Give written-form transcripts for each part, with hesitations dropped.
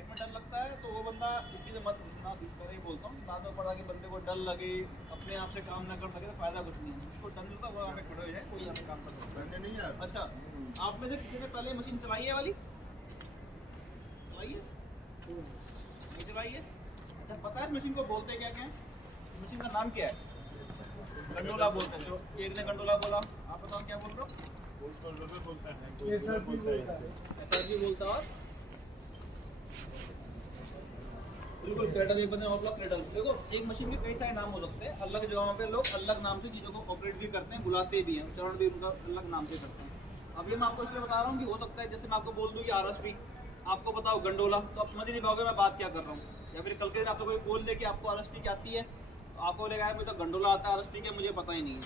Night में डर लगता है तो वो बंदा इस चीज़ मत घुसना, पहले ही बोलता हूँ, बाद में पड़ा कि बंदे को डर लगे, अपने आप से काम ना कर सके तो फायदा कुछ नहीं है। उसको डर लगता है वो यहाँ पे खड़े हो जाए, कोई यहाँ पे काम कर सकता है नहीं यार। अच्छा, आप में से किसी ने पहले मशीन चलाई है वाली? चलाई है? नहीं चलाई है? अच्छा, पता है इस मशीन को बोलते क्या क्या है? मशीन का नाम क्या है? गंडोला बोलते हैं। जो एक ने गंडोला बोला, आप बताओ क्या बोल रहे हो? SRG बोलता है। और बिल्कुल क्रेडल, एक बंदे ने क्रेडल। देखो एक मशीन के कई सारे नाम हो सकते हैं, अलग जगहों पे लोग अलग नाम से चीज़ों को ऑपरेट भी करते हैं, बुलाते भी हैं, उच्चारण भी उनका अलग नाम से करते हैं। अब ये मैं आपको इसलिए बता रहा हूँ कि हो सकता है जैसे मैं आपको बोल दूँ कि RSP, आपको बताओ गंडोला, तो आप समझ नहीं पाओगे मैं बात क्या कर रहा हूँ। या फिर कल के दिन आपको कोई बोल दे कि आपको RSP क्या आती है, तो आपको बोलेगा यार मुझे तो गंडोला आता है, RSP क्या मुझे पता ही नहीं है।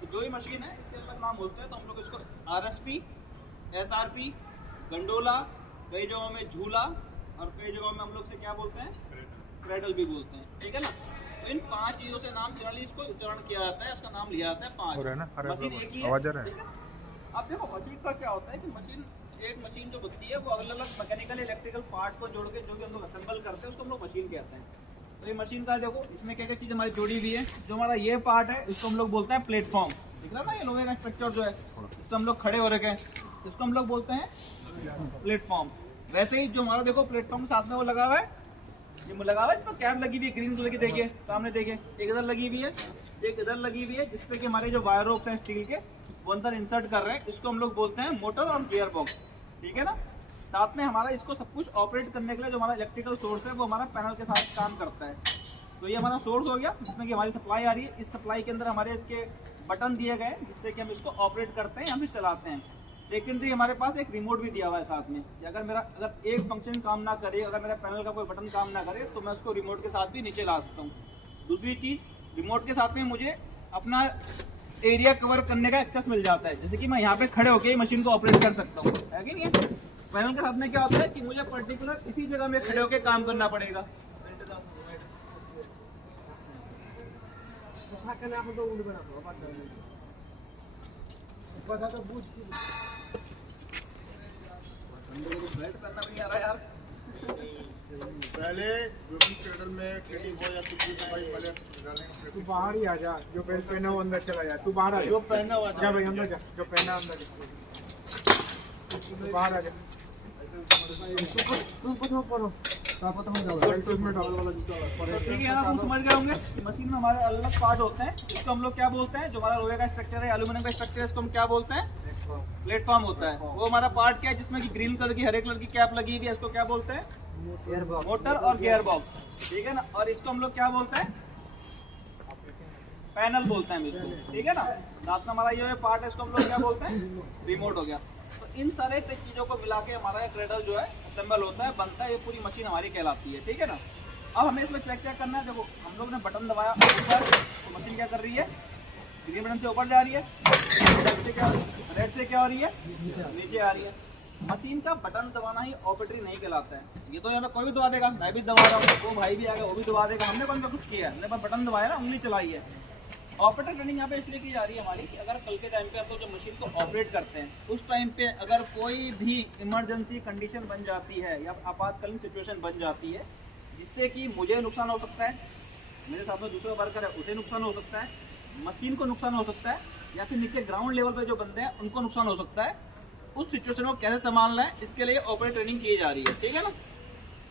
तो जो ही मशीन है इसके अलग नाम होते हैं, तो हम लोग इसको RSP, SRP, गंडोला, कई जगहों में झूला, और कई जगहों में हम लोग से क्या बोलते हैं, क्रेडल भी बोलते हैं, ठीक है ना। तो इन 5 चीजों से नाम जनरली इसको उच्चारण किया जाता है, इसका नाम लिया जाता है 5। मशीन एक ही है। अब देखो मशीन का क्या होता है कि एक मशीन जो बनती है वो अलग अलग मैकेनिकल इलेक्ट्रिकल पार्ट को जोड़ के जो भी हम लोग असेंबल करते हैं उसको हम लोग मशीन कहते हैं। तो ये मशीन का देखो इसमें क्या क्या चीज हमारी जोड़ी हुई है। जो हमारा ये पार्ट है इसको हम लोग बोलते हैं प्लेटफॉर्म, दिख रहा है ना, ये लोहे का स्ट्रक्चर जो है इसको हम लोग खड़े हो रखे हैं, इसको हम लोग बोलते हैं प्लेटफॉर्म। वैसे ही जो हमारा देखो प्लेटफॉर्म साथ में वो लगा हुआ है, ये लगा हुआ है, इसमें कैप लगी हुई है ग्रीन कलर की, देखिए सामने देखिए, एक इधर लगी हुई है, एक इधर लगी हुई है, जिसपे कि हमारे जो वायर रोप्स हैं स्टील के वो अंदर इंसर्ट कर रहे हैं, इसको हम लोग बोलते हैं मोटर और गियर बॉक्स, ठीक है ना। साथ में हमारा इसको सब कुछ ऑपरेट करने के लिए जो हमारा इलेक्ट्रिकल सोर्स है वो हमारा पैनल के साथ काम करता है। तो ये हमारा सोर्स हो गया जिसमें कि हमारी सप्लाई आ रही है, इस सप्लाई के अंदर हमारे इसके बटन दिए गए जिससे कि हम इसको ऑपरेट करते हैं या फिर चलाते हैं। सेकेंडरी हमारे पास एक रिमोट भी दिया हुआ है साथ में, कि अगर एक फंक्शन काम ना करे, अगर मेरा पैनल का कोई बटन काम ना करे तो मैं उसको रिमोट के साथ भी नीचे ला सकता हूँ। दूसरी चीज, रिमोट के साथ में मुझे अपना एरिया कवर करने का एक्सेस मिल जाता है, जैसे कि मैं यहाँ पे खड़े होकर मशीन को ऑपरेट कर सकता हूँ, है कि नहीं है। पैनल के साथ में क्या होता है कि मुझे पर्टिकुलर इसी जगह में खड़े होकर काम करना पड़ेगा। पहले जो भी क्रेडल में ट्रेडिंग हो या कुछ भी दवाई पहले तू बाहर ही आ जा, जो बेल्ट पहना वो अंदर चला जा, तू बाहर आ जो पहना हुआ जा भाई, अंदर जा, जो पहना अंदर तू बाहर आ जा। ठीक है, आप समझ गए होंगे मशीन में हमारे अलग अलग पार्ट होते हैं, इसको हम लोग क्या बोलते हैं, जो हमारा लोहे का स्ट्रक्चर है, एल्यूमिनियम का स्ट्रक्चर है, इसको हम क्या बोलते हैं, प्लेटफॉर्म होता है। वो हमारा पार्ट क्या है जिसमें कि ग्रीन कलर की हरे कलर की कैप लगी हुई है, इसको क्या बोलते हैं, मोटर और गियर बॉक्स, ठीक है ना। और इसको हम लोग क्या बोलते हैं, पैनल बोलते हैं इसको, ठीक है ना। साथ में हमारा ये पार्ट है, इसको हम लोग क्या बोलते हैं, रिमोट हो गया। तो इन सारे चीजों को मिला के हमारा क्रेडल जो है असेंबल होता है, बनता है, ये पूरी मशीन हमारी कहलाती है, ठीक है ना। अब हमें इसमें क्या करना है, देखो हम लोग ने बटन दबाया ऊपर, तो मशीन क्या कर रही है, ग्रीन बटन से ऊपर जा रही है, रेड से क्या हो रही है, नीचे आ रही है। मशीन का बटन दबाना ही ऑपरेटरी नहीं कहलाता है। ये तो यहाँ कोई भी दबा देगा, मैं भी दबा रहा हूँ, वो भाई भी आएगा वो भी दबा देगा, हमने कौन सा कुछ किया है, हमने बस बटन दबाया ना, उंगली चलाई है। ऑपरेटर ट्रेनिंग यहाँ पे इसलिए की जा रही है हमारी कि अगर कल के टाइम पे आप जो मशीन को ऑपरेट करते हैं उस टाइम पे अगर कोई भी इमरजेंसी कंडीशन बन जाती है या आपातकालीन सिचुएशन बन जाती है जिससे कि मुझे नुकसान हो सकता है, मेरे साथ में दूसरा वर्कर है उसे नुकसान हो सकता है, मशीन को नुकसान हो सकता है, या फिर नीचे ग्राउंड लेवल पे जो बंदे हैं उनको नुकसान हो सकता है, उस सिचुएशन को कैसे संभालना है इसके लिए ऑपरेटर ट्रेनिंग की जा रही है, ठीक है ना।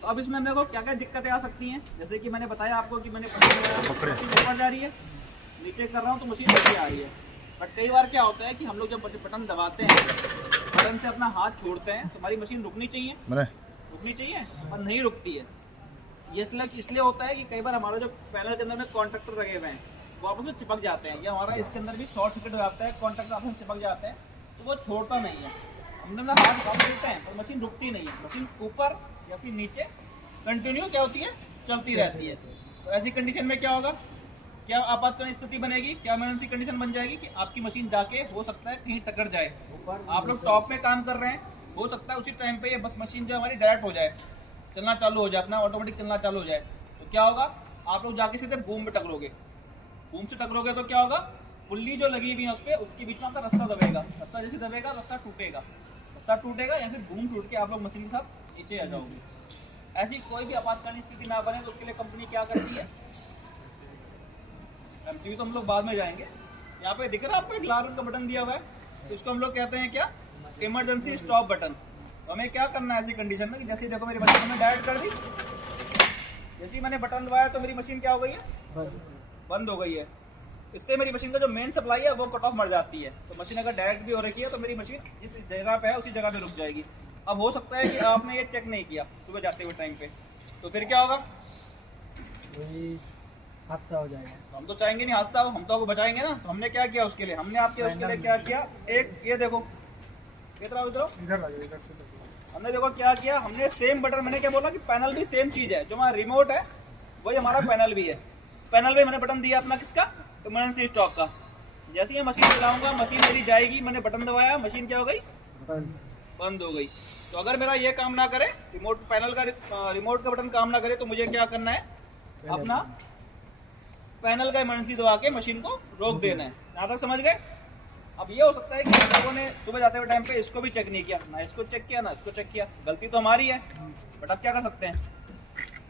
तो अब इसमें मेरे को क्या क्या दिक्कतें आ सकती हैं, जैसे कि मैंने बताया आपको कि मैंने ऊपर जा रही है, नीचे कर रहा हूँ तो मशीन नीचे आ रही है। बट कई बार क्या होता है कि हम लोग जब बटन दबाते हैं, बटन से अपना हाथ छोड़ते हैं तो हमारी मशीन रुकनी चाहिए पर नहीं रुकती है। ये इसलिए होता है कि कई बार हमारा जो पैनल के अंदर में कॉन्ट्रैक्टर लगे हुए हैं वो आपस में चिपक जाते हैं, या हमारा इसके अंदर भी शॉर्ट सर्किट हो जाता है, कॉन्ट्रैक्टर आपस में चिपक जाते हैं तो वो छोड़ता नहीं है। हम लोग हाथ काम देते हैं पर मशीन रुकती नहीं है, मशीन ऊपर या फिर नीचे कंटिन्यू क्या होती है, चलती रहती है। तो ऐसी कंडीशन में क्या होगा, क्या आपातकालीन स्थिति बनेगी, क्या इमरजेंसी कंडीशन बन जाएगी कि आपकी मशीन जाके हो सकता है कहीं टकरा जाए। आप लोग टॉप में काम कर रहे हैं, हो सकता है उसी टाइम पे ये बस मशीन जो हमारी डायरेक्ट हो जाए, चलना चालू हो जाए, अपना ऑटोमेटिक चलना चालू हो जाए। तो क्या होगा, आप लोग जाके सीधे बूम में टकरोगे, बूम से टकरोगे तो क्या होगा, पुल्ली जो लगी हुई है उस पर, उसके बीच में आपका रस्सा दबेगा, रस्सा जैसे दबेगा रस्सा टूटेगा या फिर बूम टूट के आप लोग मशीन के साथ नीचे आ जाओगे। ऐसी कोई भी आपातकालीन स्थिति ना बने तो उसके लिए कंपनी क्या करती है, एमसीबी तो हम लोग बाद में जाएंगे। यहाँ पे दिख रहा है आपको एक लाल रंग का बटन दिया हुआ है, तो इसको हम लोग कहते हैं क्या, इमरजेंसी स्टॉप बटन। तो हमें क्या करना है ऐसी कंडीशन में कि जैसे देखो मेरी मशीन में डायरेक्ट कर दी, जैसे ही मैंने बटन दबाया तो मेरी मशीन क्या हो गई है, बंद हो गई है। इससे मेरी मशीन का जो मेन सप्लाई है वो कट ऑफ मर जाती है। तो मशीन अगर डायरेक्ट भी हो रखी है तो मेरी मशीन जिस जगह पे है उसी जगह पे रुक जाएगी। अब हो सकता है कि आपने ये चेक नहीं किया सुबह जाते हुए टाइम पे, तो फिर क्या होगा, हादसा हो जाएगा। तो हम तो चाहेंगे नहीं हादसा हो, हम तो आपको बचाएंगे ना। तो हमने क्या किया उसके लिए, हमने आपके उसके लिए क्या किया, एक ये देखो इधर आओ इधर, हमने देखो क्या किया, हमने सेम बटन, मैंने क्या बोला कि पैनल भी सेम चीज है, जो हमारा रिमोट है वही हमारा पैनल भी है। पैनल पे मैंने बटन दिया अपना किसका, इमरजेंसी स्टॉप का। जैसे ही मशीन चलाऊंगा मशीन मेरी जाएगी, मैंने बटन दबाया मशीन क्या हो गई, बंद हो गई। तो अगर मेरा ये काम ना करे, रिमोट पैनल का रिमोट का बटन काम ना करे, तो मुझे क्या करना है, अपना पैनल का इमरजेंसी दबा के मशीन को रोक देना है। यहाँ तक समझ गए। अब ये हो सकता है कि हम लोगों ने सुबह जाते हुए टाइम पे इसको भी चेक नहीं किया, ना इसको चेक किया ना इसको चेक किया, गलती तो हमारी है, बट अब क्या कर सकते हैं,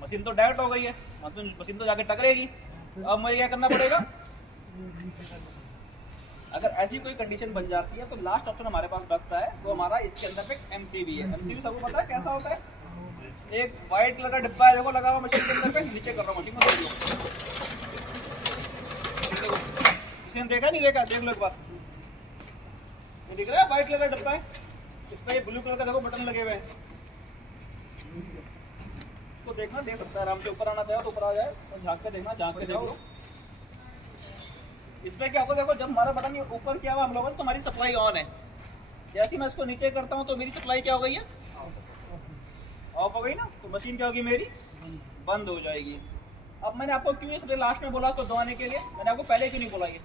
मशीन तो डायरेक्ट हो गई है, मशीन तो जाके टकरेगी। अब मुझे क्या करना पड़ेगा, अगर ऐसी कोई कंडीशन बन जाती है तो लास्ट ऑप्शन हमारे पास बचता है, वो हमारा इसके अंदर पे एमसीबी है। एमसीबी सबको पता है कैसा होता है, एक व्हाइट कलर का डिब्बा है, देखो लगा हुआ मशीन के अंदर पे, नीचे कर रहा हूँ मशीन को, देख लो मशीन देखा नहीं देखा, देख लो एक बार, ये दिख रहा है व्हाइट कलर का डिब्बा है, इस पे ये ब्लू कलर का देखो बटन लगे हुए हैं, इसको देखना, देख सकता है आराम से, ऊपर आना चाहे तो ऊपर आ जाए, और झांक के देखना, झांक के देखो। इसमें क्या होगा, देखो जब हमारा बटन ये ऊपर किया हुआ हम लोगों ने तो हमारी सप्लाई ऑन है, जैसे मैं इसको नीचे करता हूँ तो मेरी सप्लाई क्या हो गई है, ऑफ हो गई ना, तो मशीन क्या होगी मेरी, बंद हो जाएगी। अब मैंने आपको क्यों इसलिए लास्ट में बोला उसको दबाने के लिए, मैंने आपको पहले क्यों नहीं बोला, ये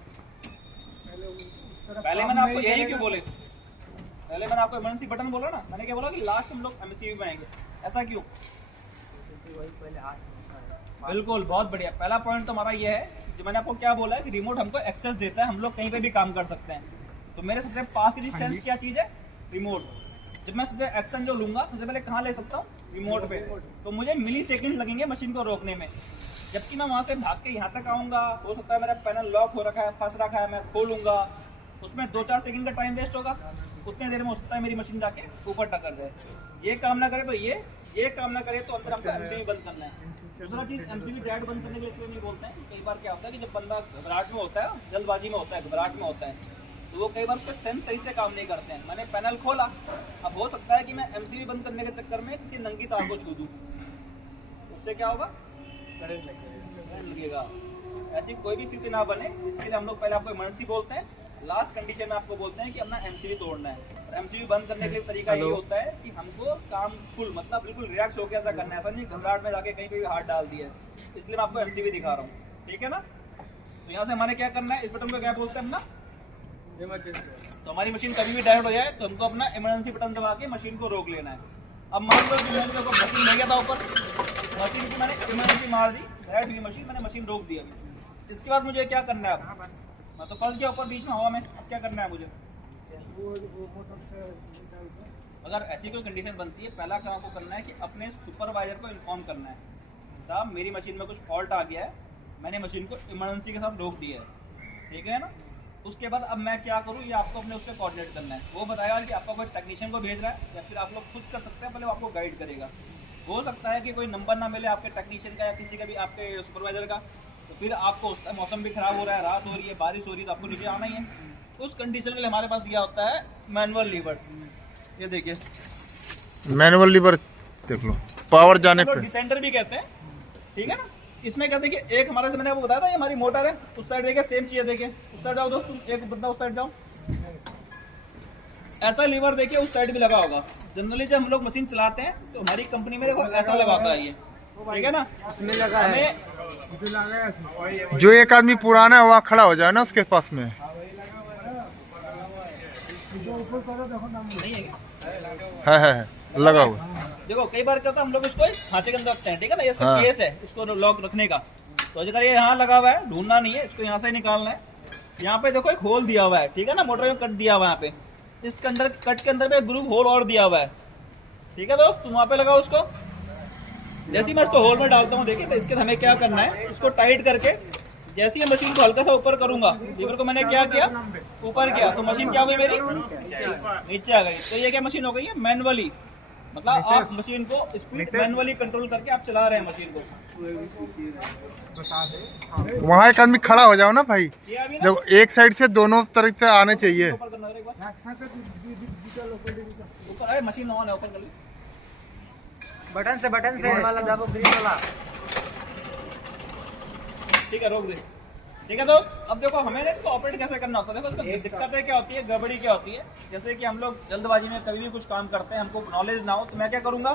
पहले मैंने आपको यही क्यों बोले, पहले मैंने आपको इमरजेंसी बटन बोला ना, मैंने क्या बोला कि लास्ट हम लोग एमसीबी में आएंगे, ऐसा क्यों, बिल्कुल बहुत बढ़िया। पहला पॉइंट तो हमारा ये है, जो मैंने आपको क्या बोला है कि रिमोट हमको एक्सेस देता है, हम लोग कहीं पे भी काम कर सकते हैं। तो मेरे सबसे पास की डिस्टेंस क्या चीज है, रिमोट। जब मैं सबसे एक्शन जो लूंगा सबसे पहले कहाँ ले सकता हूँ, रिमोट पे, तो मुझे मिली सेकेंड लगेंगे मशीन को रोकने में। जबकि मैं वहां से भाग के यहाँ तक आऊंगा, हो सकता है मेरा पैनल लॉक हो रखा है, फंस रखा है, मैं खोलूंगा, उसमें 2-4 सेकंड का टाइम वेस्ट होगा, उतने देर में हो सकता है मेरी मशीन जाके ऊपर टक्कर जाए। ये काम ना करे तो ये काम ना करे तो अंदर हमको एमसीबी बंद करना है। दूसरा चीज, एमसीबी डायरेक्ट बंद करने के लिए इसलिए नहीं बोलते हैं, कई बार क्या होता है कि जब बंदा घबराहट में होता है, जल्दबाजी में होता है, घबराहट में होता है, तो वो कई बार उसका सेंस सही से काम नहीं करते हैं। मैंने पैनल खोला, अब हो सकता है कि मैं एमसीबी बंद करने के चक्कर में किसी नंगी तार को छू दूं, उससे क्या होगा, करंट लगेगा। ऐसी कोई भी स्थिति ना बने, इसके लिए हम लोग पहले आपको इमरजेंसी बोलते हैं, लास्ट कंडीशन में आपको बोलते हैं कि अपना एमसीबी तोड़ना है। और एमसीबी बंद करने के लिए तरीका यही होता है कि हमको काम फुल, मतलब बिल्कुल रिलैक्स होकर ऐसा करना है, ऐसा नहीं घबराहट में जाके कहीं पे भी हाथ डाल दिया। इसलिए मैं आपको एमसीबी दिखा रहा हूँ, ठीक है ना। तो यहाँ से हमारे क्या करना है, इस बटन को क्या बोलते हैं अपना इमरजेंसी। तो हमारी मशीन कभी भी डायरेक्ट हो जाए तो हमको अपना इमरजेंसी बटन दबा के मशीन को रोक लेना है। अब मान लो कि मैंने मशीन ले गया था ऊपर, मशीन की मैंने इमरजेंसी मार दी, डायरेक्ट हुई मशीन, मैंने मशीन रोक दी। अभी इसके बाद मुझे क्या करना है, अब मैं तो फंस गया ऊपर बीच में हवा में, अब क्या करना है मुझे, अगर ऐसी कोई कंडीशन बनती है, पहला काम आपको करना है कि अपने सुपरवाइजर को इन्फॉर्म करना है, साहब मेरी मशीन में कुछ फॉल्ट आ गया है, मैंने मशीन को इमरजेंसी के साथ रोक दिया है, ठीक है ना। उसके बाद अब मैं क्या करूँ, ये आपको अपने उससे कोऑर्डिनेट करना है। वो बताएगा कि आपका कोई टेक्नीशियन को भेज रहा है या फिर आप लोग खुद कर सकते हैं, पहले वो आपको गाइड करेगा। हो सकता है कि कोई नंबर ना मिले आपके टेक्नीशियन का या किसी का भी, आपके सुपरवाइजर का, तो फिर आपको उस मौसम भी खराब हो रहा है, रात हो रही है, बारिश हो रही है, तो आपको नीचे आना ही है। उस कंडीशन के लिए हमारे पास दिया होता है मैनुअल लीवर। ये देखिए मैनुअल लीवर देख लो, पावर जाने पे डिसेंटर भी कहते हैं, ठीक है ना। इसमें क्या देखिए, एक हमारे से मैंने आपको बताया था, ये हमारी मोटर है, उस साइड देखिए सेम चीज देखिए, उस साइड जाओ दोस्त, एक बंदा उस साइड जाओ, ऐसा लीवर देखिए उस साइड भी लगा होगा। जनरली जब हम लोग मशीन चलाते हैं तो हमारी कंपनी में देखो ऐसा लगा होता है, ये ठीक है ना, इसमें लगा है, जो एक आदमी पुराना है वहाँ खड़ा हो जाए ना उसके पास में, नहीं है लगा हुआ। देखो कई बार क्या होता है, हम लोग इसको इस खांचे के अंदर रखते हैं, ठीक है ना, ये इसका केस है इसको लॉक रखने का। तो अगर ये यहाँ लगा हुआ है, ढूंढना नहीं है, इसको यहाँ से निकालना है। यहाँ पे देखो एक होल दिया हुआ है, ठीक है ना, मोटर में कट दिया हुआ है, यहाँ पे इसके अंदर कट के अंदर पे ग्रुप होल और दिया हुआ है, ठीक है दोस्त, तुम वहाँ पे लगाओ उसको, जैसे ही मैं इसको होल में डालता हूँ, देखिए तो इसके हमें क्या करना है, इसको टाइट करके जैसे ही मशीन को हल्का सा ऊपर करूंगा, लीवर को मैंने क्या किया, ऊपर किया, तो मशीन क्या हो गई मेरी, नीचे आ गई। तो ये क्या मशीन हो गई है, मैनुअली, मतलब आप मशीन को स्पीड मैनुअली कंट्रोल करके आप चला रहे हैं मशीन को। वहाँ एक आदमी खड़ा हो जाओ ना भाई, ये अभी ना जब एक साइड से दोनों तरफ से आने चाहिए। ऊपर करना एक बार, ऊपर आए, मशीन ऑन है, ऊपर कर ली, बटन से वाला दबो, ग्रीन वाला। ठीक है, रोक दे। ठीक है दोस्त, अब देखो हमें ना इसको ऑपरेट कैसे करना होता है। देखो इसमें दिक्कतें क्या होती है, गड़बड़ी क्या होती है। जैसे कि हम लोग जल्दबाजी में कभी भी कुछ काम करते हैं, हमको नॉलेज ना हो, तो मैं क्या करूंगा,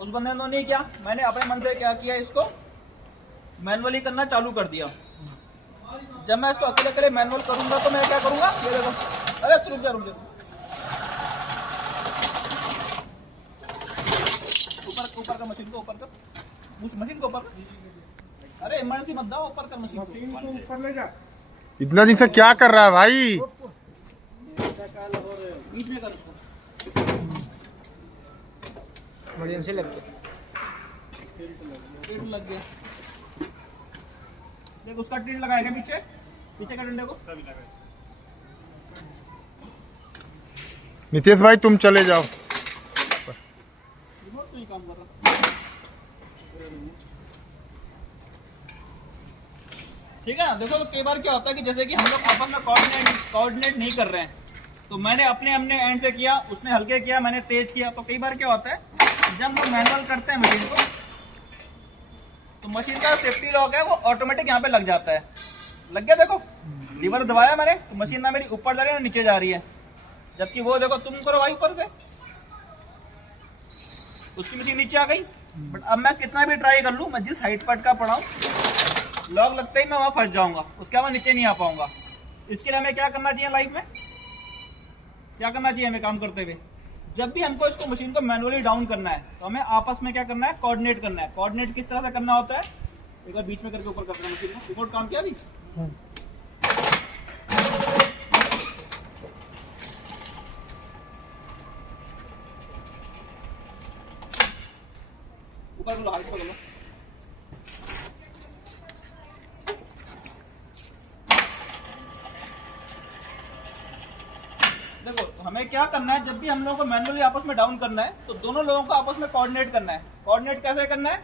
उस बंदे ने तो नहीं किया, मैंने अपने मन से क्या किया, इसको मैनुअली करना चालू कर दिया। जब मैं इसको अकेले अकेले मैनुअल करूंगा तो मैं क्या करूंगा, ये देखो, अरे रुक जा, ऊपर का मशीन को ऊपर कर, उस मशीन को ऊपर, अरे इमरजेंसी मत दाओ, ऊपर कर मशीन को ऊपर ले जा। इतना दिन से क्या कर रहा है भाई? बीच में कर उसको। इमरजेंसी लगती टिल्ट लग गया, देख उसका टिल्ट लगाएगा पीछे, पीछे का डंडे को। नितेश भाई तुम चले जाओ। रिमोट तो ही काम कर रहा। ठीक है ना, देखो तो कई बार क्या होता है कि जैसे कि हम लोग आपस में कोऑर्डिनेट नहीं कर रहे हैं, तो मैंने अपने एंड से किया, उसने हल्के किया, मैंने तेज किया। तो कई बार क्या होता है, जब हम मैनुअल करते हैं मशीन को, तो मशीन का सेफ्टी लॉक है वो ऑटोमेटिक यहाँ पे लग जाता है। लग गया, देखो लीवर दबाया मैंने, तो मशीन ना मेरी ऊपर जा रही है ना नीचे जा रही है। जबकि वो देखो, तुम करो भाई ऊपर से, उसकी मशीन नीचे आ गई। बट अब मैं कितना भी ट्राई कर लूं, मैं जिस हाइट पर का पड़ा हूं, लॉक लगते ही मैं वहां फंस जाऊंगा, उसके बाद नीचे नहीं आ पाऊंगा। इसके लिए हमें क्या करना चाहिए लाइफ में, क्या करना चाहिए हमें काम करते हुए, जब भी हमको इसको मशीन को मैनुअली डाउन करना है, तो हमें आपस में क्या करना है, कोऑर्डिनेट करना है। कोऑर्डिनेट किस तरह से करना होता है, एक बार बीच में करके ऊपर करना है मशीन को। रिमोट काम किया अभी, ऊपर कर लो, हाथ पकड़ लो। देखो तो हमें क्या करना है, जब भी हम लोगों को मैनुअली आपस में डाउन करना है, तो दोनों लोगों को आपस में कोऑर्डिनेट करना है। कोऑर्डिनेट कैसे करना है,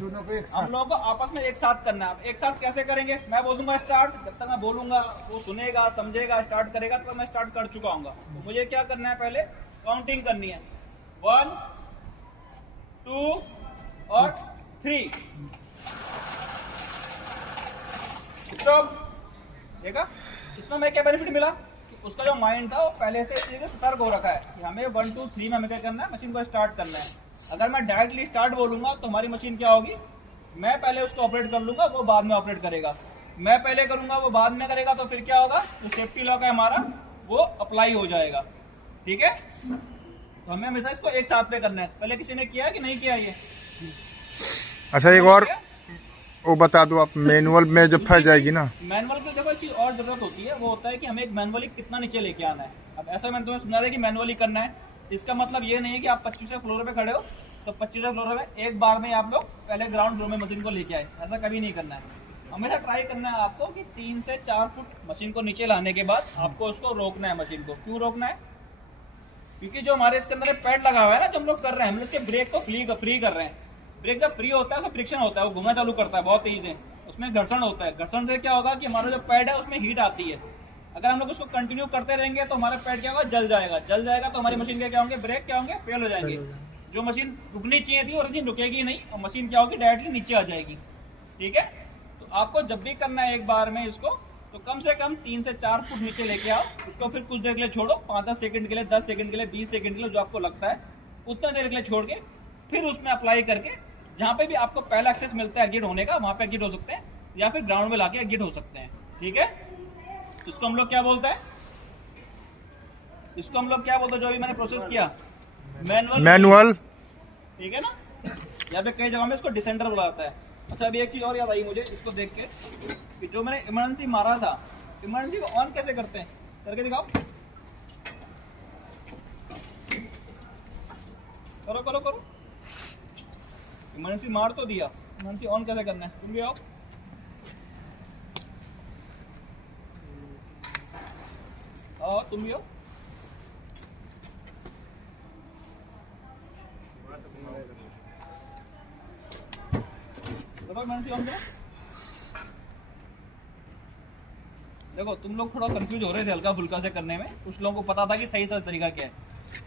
दोनों को एक हम लोगों को आपस में एक साथ करना है। एक साथ कैसे करेंगे, मैं बोलूंगा स्टार्ट, जब तक मैं बोलूंगा वो सुनेगा, समझेगा, स्टार्ट करेगा, तो मैं स्टार्ट कर चुका हूँ। तो मुझे क्या करना है, पहले काउंटिंग करनी है, 1 2 और 3, स्टॉप। देखा, इसमें हमें क्या बेनिफिट मिला, उसका जो माइंड था वो पहले से इस चीज से सतर्क हो रखा है कि हमें 1 2 3 में हमें क्या करना है, मशीन को स्टार्ट करना है। अगर मैं डायरेक्टली स्टार्ट बोलूंगा तो हमारी मशीन क्या होगी, मैं पहले उसको ऑपरेट कर लूंगा, वो बाद में ऑपरेट करेगा। मैं पहले करूंगा, वो बाद में करेगा, तो फिर क्या होगा, जो सेफ्टी लॉक है हमारा वो अप्लाई हो जाएगा। ठीक है, तो हमें हमेशा इसको एक साथ पे करना है। पहले किसी ने किया कि नहीं किया ये? अच्छा एक और वो बता दो आप, मैनुअल में जब फंस जाएगी ना, मैनुअल की देखो एक चीज और जरूरत होती है, वो होता है कि हमें एक मैनुअली कितना नीचे लेके आना है। अब ऐसा मैंने तुम्हें समझा दिया कि मैनुअली करना है, इसका मतलब ये नहीं है कि आप 25वें फ्लोर पे खड़े हो तो 25वें फ्लोर पे एक बार में आप लोग पहले ग्राउंड फ्लोर में मशीन को लेके आए, ऐसा कभी नहीं करना है। हमेशा ट्राई करना है आपको कि 3 से 4 फुट मशीन को नीचे लाने के बाद आपको उसको रोकना है। मशीन को क्यों रोकना है, क्योंकि जो हमारे इसके अंदर पैड लगा हुआ है ना, जो हम लोग कर रहे हैं, हम लोग के ब्रेक को फ्री कर रहे हैं। ब्रेक जब फ्री होता है तो फ्रिक्शन होता है, वो घूमना चालू करता है बहुत तेजी से, उसमें घर्षण होता है। घर्षण से क्या होगा कि हमारा जो पैड है उसमें हीट आती है। अगर हम लोग उसको कंटिन्यू करते रहेंगे तो हमारा पैड क्या होगा, जल जाएगा तो हमारी मशीन के क्या होंगे, ब्रेक क्या होंगे, फेल हो जाएंगे। जो मशीन रुकनी चाहिए थी और मशीन रुकेगी नहीं, और मशीन क्या होगी, डायरेक्टली नीचे आ जाएगी। ठीक है, तो आपको जब भी करना है एक बार में इसको, तो कम से कम 3 से 4 फुट नीचे लेके आओ, उसको फिर कुछ देर के लिए छोड़ो, 5-10 सेकंड के लिए, 10 सेकंड के लिए, 20 सेकंड के लिए, जो आपको लगता है उतना देर के लिए छोड़ के फिर उसमें अप्लाई करके, जहां पे भी आपको पहला एक्सेस मिलता है एग्जिट होने का, वहां पे एग्जिट हो सकते हैं, या फिर ग्राउंड में लाके एग्जिट हो सकते हैं। ठीक है, इसको हम लोग क्या बोलते हैं, इसको हम लोग क्या बोलते हैं, जो भी मैंने प्रोसेस किया, मैनुअल। ठीक है ना, यहाँ पे कई जगह में इसको डिसेंडर बोला जाता है। अच्छा, अभी एक चीज और याद आई मुझे इसको देख के, कि जो मैंने इमरजेंसी मारा था, इमरजेंसी को ऑन कैसे करते हैं, करके दिखाओ, करो करो करो। इमरजेंसी मार तो दिया, इमरजेंसी ऑन कैसे करना है? तुम भी आओ। आओ तुम भी आओ। इमरजेंसी ऑन करो। देखो तुम लोग थोड़ा कंफ्यूज हो रहे थे हल्का फुल्का से करने में, कुछ लोगों को पता था कि सही तरीका क्या है।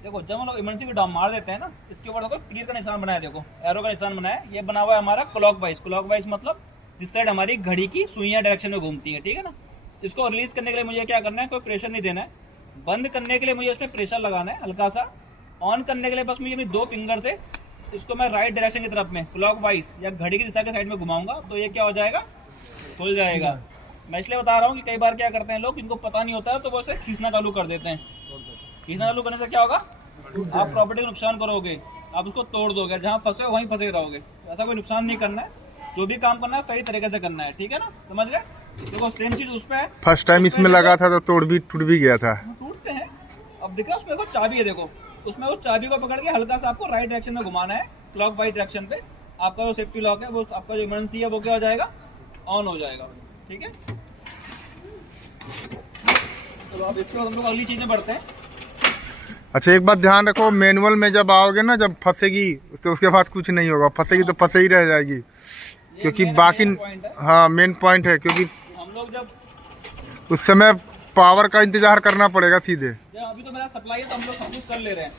देखो जब हम लोग इमरजेंसी को डाउन मार देते हैं ना, इसके ऊपर देखो तीर का निशान बनाया, देखो एरो का निशान बनाया। ये बना हुआ है हमारा क्लॉकवाइज। क्लॉकवाइज मतलब जिस साइड हमारी घड़ी की सुइयां डायरेक्शन में घूमती है, ठीक है ना। इसको रिलीज करने के लिए मुझे क्या करना है, कोई प्रेशर नहीं देना है। बंद करने के लिए मुझे उसमें प्रेशर लगाना है हल्का सा। ऑन करने के लिए बस मुझे अपनी 2 फिंगर से इसको मैं राइट डायरेक्शन की तरफ में क्लॉकवाइज या घड़ी की दिशा के साइड में घुमाऊंगा तो ये क्या हो जाएगा, खुल जाएगा। मैं इसलिए बता रहा हूँ कि कई बार क्या करते हैं लोग, इनको पता नहीं होता है तो वो इसे खींचना चालू कर देते हैं। खींचना चालू करने से क्या होगा, आप प्रॉपर्टी का नुकसान करोगे, आप उसको तोड़ दोगे, जहाँ फंसे हो वहीं फंसे रहोगे। ऐसा कोई नुकसान नहीं करना है, जो भी काम करना है सही तरीके से करना है, ठीक है ना, समझ गए। देखो सेम चीज उस पे है। फर्स्ट टाइम इसमें लगा था तो टूट भी गया था। टूटते हैं। अब दिख रहा है उसमें चाबी है, देखो उसमें उस चाबी को पकड़ के हल्का सा आपको राइट डायरेक्शन में घुमाना है, क्लॉकवाइज डायरेक्शन पे। आपका जो सेफ्टी लॉक है वो आपका जो इमरजेंसी है वो क्या हो जाएगा, ऑन हो जाएगा, ठीक है। तो अब इसके बाद हम लोग अगली चीज में बढ़ते हैं। अच्छा एक बात ध्यान रखो, मैनुअल में जब आओगे ना, जब फंसेगी तो उसके बाद कुछ नहीं होगा, फंसेगी तो फंसे ही रह जाएगी, क्योंकि बाकी हाँ मेन पॉइंट है, क्योंकि हम लोग जब उस समय पावर का इंतजार करना पड़ेगा सीधे। अभी तो मेरा सप्लाई है तो हम लोग सब कुछ कर ले रहे हैं।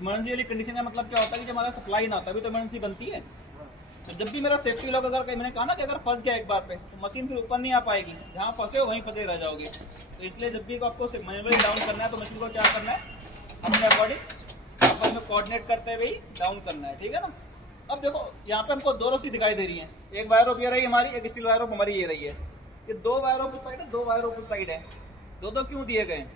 इमरजेंसी वाली कंडीशन का मतलब क्या होता है कि जब हमारा सप्लाई ना आता, अभी तो इमरजेंसी बनती है। तो जब भी मेरा सेफ्टी लॉक अगर मैंने कहा ना कि अगर फंस गया एक बार पे तो मशीन फिर ऊपर नहीं आ पाएगी, जहाँ फंसे हो वहीं फंसे रह जाओगे। तो इसलिए जब भी आपको मैनुअली डाउन करना है तो मशीन को क्या करना है, अपने अकॉर्डिंग आपस में कोऑर्डिनेट करते हुए ही डाउन करना है, ठीक है ना। अब देखो यहाँ पे हमको 2 रस्सी दिखाई दे रही है, एक वायर रोप ये रही हमारी, एक स्टील वायर रोप हमारी ये रही है। ये 2 वायर रोप उस साइड है, 2 वायर रोप उस साइड है। दो क्यों दिए गए?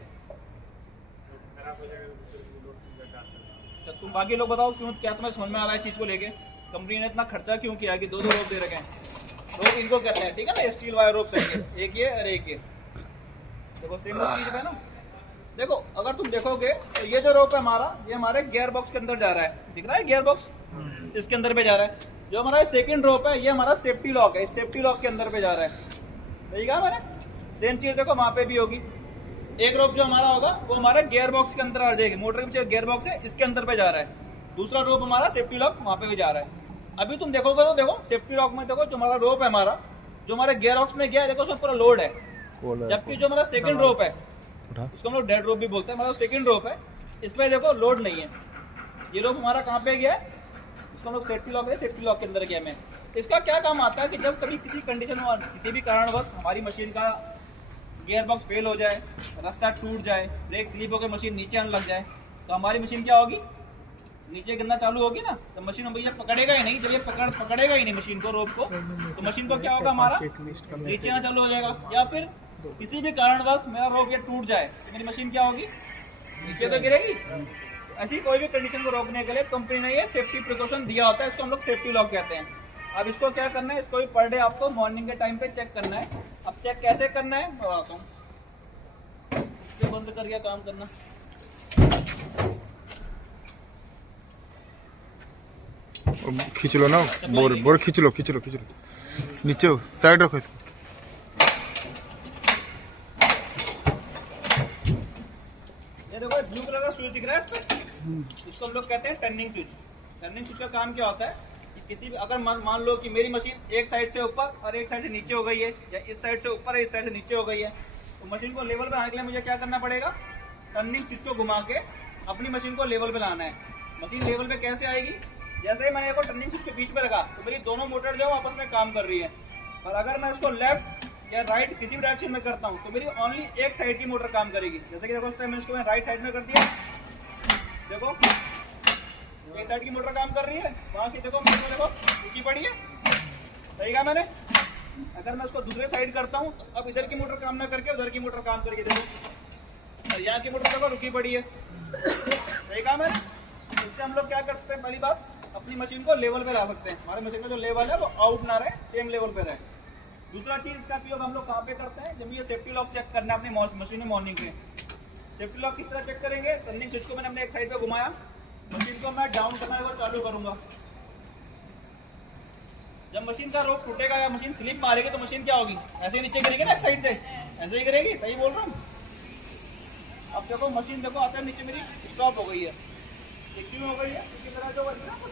तुम बाकी लोग बताओ क्यों, क्या तुम्हें समझ में आ रहा है चीज को लेके? कंपनी ने इतना खर्चा क्यों किया कि 2 रोप दे रखे हैं? रोप इनको कहते हैं, ठीक है ना, स्टील वायर रोप चाहिए, एक ये और एक ये। देखो सेम चीज है ना। देखो अगर तुम देखोगे तो ये जो रोप है हमारा, ये हमारे गियर बॉक्स के अंदर जा रहा है, दिख रहा है गियर बॉक्स, इसके अंदर पे जा रहा है। जो हमारा सेकंड रोप है ये हमारा सेफ्टी लॉक है, इस सेफ्टी लॉक के अंदर पे जा रहा है, सही कहा मैंने। सेम चीज देखो वहां पे भी होगी। एक रोप जो हमारा होगा वो हमारे गियर बॉक्स के अंदर आ जाएगी, मोटर के पीछे गियर बॉक्स है इसके अंदर पे जा रहा है। दूसरा रोप हमारा सेफ्टी लॉक वहां पे भी जा रहा है। अभी तुम देखोगे तो देखो सेफ्टी लॉक में देखो जो हमारा रोप है हमारा, जो हमारे गियर बॉक्स में गया है, देखो उसमें पूरा लोड है। जबकि जो हमारा सेकंड रोप है उसको हम लोग डेड रोप भी बोलते हैं, हमारा सेकंड रोप है, इसमें देखो लोड नहीं है। ये रोप हमारा कहाँ पे गया है, इसको हम लोग सेफ्टी लॉक है, सेफ्टी लॉक के अंदर गया में। इसका क्या काम आता है कि जब कभी किसी कंडीशन में किसी भी कारणवश हमारी मशीन का गियर बॉक्स फेल हो जाए, रस्सा टूट जाए, ब्रेक स्लिप होकर मशीन नीचे आने लग जाए, तो हमारी मशीन क्या होगी, नीचे गिरना चालू होगी ना। तो मशीन भैया पकड़ेगा ही नहीं, जब ये पकड़ेगा ही नहीं मशीन को, रोप को, तो मशीन को क्या होगा, हमारा नीचे आना चालू हो जाएगा। या फिर किसी भी कारणवश मेरा रोप ये टूट जाए तो मेरी मशीन क्या होगी, नीचे तो गिरेगी। ऐसी कोई भी कंडीशन को रोकने के लिए कंपनी ने ये सेफ्टी प्रिकॉशन दिया होता है, इसको हम लोग सेफ्टी लॉक कहते हैं। अब इसको क्या करना है, इसको भी पर डे आपको मॉर्निंग के टाइम पे चेक करना है। अब चेक कैसे करना है मैं बताता हूँ, इससे बंद करके काम करना। खींच लो ना, बोर खींच लो नीचे हो, साइड रखो इसको। ये देखो ब्लू कलर का स्विच दिख रहा है इस पे, इसको हम लोग कहते हैं टर्निंग स्विच। टर्निंग स्विच का काम क्या होता है कि किसी भी अगर मान लो कि मेरी मशीन एक साइड से ऊपर और एक साइड से नीचे हो गई है, या इस साइड से ऊपर है इस साइड से नीचे हो गई है, तो मशीन को लेवल पे आने के लिए मुझे क्या करना पड़ेगा, टर्निंग स्विच को घुमा के अपनी मशीन को लेवल पे लाना है। मशीन लेवल पे कैसे आएगी, जैसे ही मैंने इसको टर्निंग स्विच के बीच में रखा तो मेरी दोनों मोटर जो आपस में काम कर रही है। और अगर मैं उसको लेफ्ट या राइट किसी भी डायरेक्शन में करता हूँ तो मेरी ओनली एक साइड की मोटर काम करेगी। जैसे कि देखो इस टाइम इसको मैं राइट साइड में कर दिया, देखो एक साइड की मोटर काम कर रही है, वहां की देखो मोटर देखो रुकी पड़ी है, सही कहा मैंने। अगर मैं उसको दूसरे साइड करता हूँ तो अब इधर की मोटर काम ना करके उधर की मोटर काम करके देखो, और यहाँ की मोटर देखो रुकी पड़ी है, सही कहा मैंने। इससे हम लोग क्या कर सकते हैं, पहली बात अपनी मशीन को लेवल पे ला सकते हैं, हमारे मशीन का जो लेवल है वो आउट ना रहे, सेम लेवल पे रहे। दूसरा चीज इसका उपयोग हम लोग कहाँ पे करते हैं, जब ये सेफ्टी लॉक चेक करना है अपनी मशीन में मॉर्निंग में। सेफ्टी लॉक किस तरह चेक करेंगे, टर्निंग स्विच को मैंने अपने एक साइड पे घुमाया, मशीन को मैं डाउन करना है चालू करूंगा, जब मशीन का रोक टूटेगा या मशीन स्लिप मारेगी तो मशीन क्या होगी, ऐसे ही नीचे गिरेगी ना, एक साइड से ऐसे ही गिरेगी। सही बोल रहा हूँ? अब देखो मशीन देखो आकर नीचे मेरी स्टॉप हो गई है। ये क्यों हो गई है? क्योंकि मेरा जो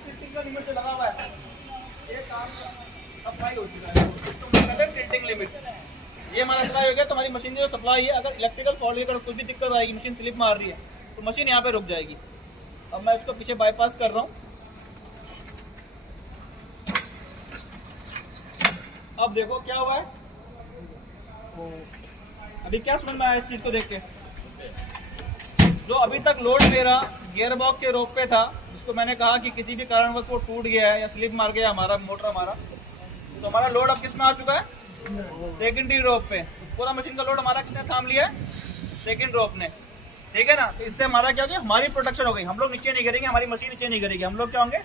टिल्टिंग का लिमिट लगा हुआ है ये काम अप्लाई हो चुका है, तो कहते हैं टिल्टिंग लिमिट। ये हमारा अप्लाई हो गया तो हमारी मशीन की जो सप्लाई है, अगर इलेक्ट्रिकल फॉल्ट अगर कुछ भी दिक्कत आएगी, मशीन स्लिप मार रही है तो मशीन यहाँ पे रुक जाएगी। अब मैं इसको पीछे बाईपास कर रहा हूँ। अब देखो क्या हुआ है, अभी क्या समझ में आया इस चीज को देख के? जो अभी तक लोड मेरा गियर बॉक्स के रोप पे था, जिसको मैंने कहा कि किसी भी कारणवश वो टूट गया है या स्लिप मार गया हमारा मोटर हमारा, तो हमारा लोड अब किस में आ चुका है? सेकेंडरी रोप पे। पूरा मशीन का लोड हमारा किसने थाम लिया है? सेकेंड रोप ने। ठीक है ना? तो इससे हमारा क्या हो गया, हमारी प्रोटेक्शन हो गई। हम लोग नीचे नहीं गिरेंगे, हमारी मशीन नीचे नहीं गिरेगी। हम लोग क्या होंगे,